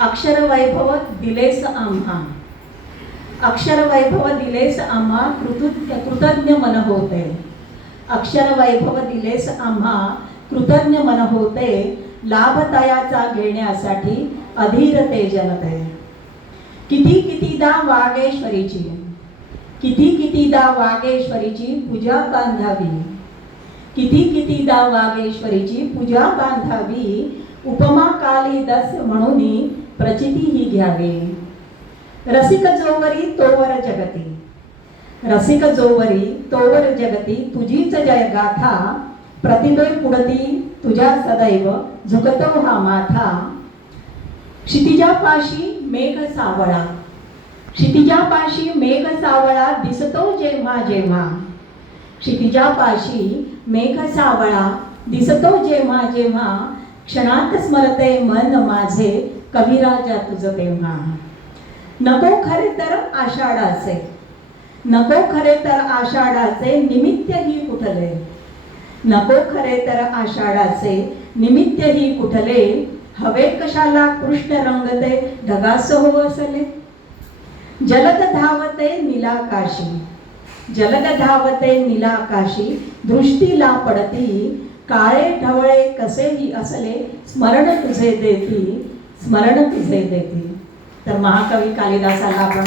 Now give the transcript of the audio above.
अक्षर वैभव दिलेस आम्हा. अक्षर वैभव दिलेस आम्हा कृतज्ञ कृतज्ञ मन होते. अक्षर वैभव दिलेस आम्हा कृतज्ञ मन होते लाभतयाचा घेण्यासाठी अधीरते जनते. किती कितीदा वागेश्वरीची किती कितीदा वागेश्वरीची पूजा बांधावी. किती कितीदा वागेश्वरीची पूजा बांधावी उपमा कालिदास म्हणून प्रचिती ही घ्यावी. रसिक जोवरी तोवर जगती. रसिक जोवरी तोवर जगती. तुझीच जय गाथा प्रतिभे पुढती तुझ्या सदैव झुकतो हा माथा. क्षितिजापाशी मेघ सावळा. क्षितिजापाशी मेघ सावळा दिसतो जेव्हा जेव्हा. क्षितिजापाशी मेघ सावळा दिसतो जेव्हा जेव्हा. क्षणात स्मरते मन माझे कविराजा तुझं तेव्हा. नको खरे तर आषाढाचे. नको खरे तर आषाढाचे निमित्त ही कुठले. नको खरे तर आषाढाचे निमित्त ही कुठले. हवे कशाला कृष्ण रंगते ढगास हो असले. जलद धावते निलाकाशी. जलद धावते निलाकाशी दृष्टीला पडती. काळे ढवळे कसेही असले स्मरण तुझे देती. स्मरणच देते देती तर महाकवी कालिदासाला आपण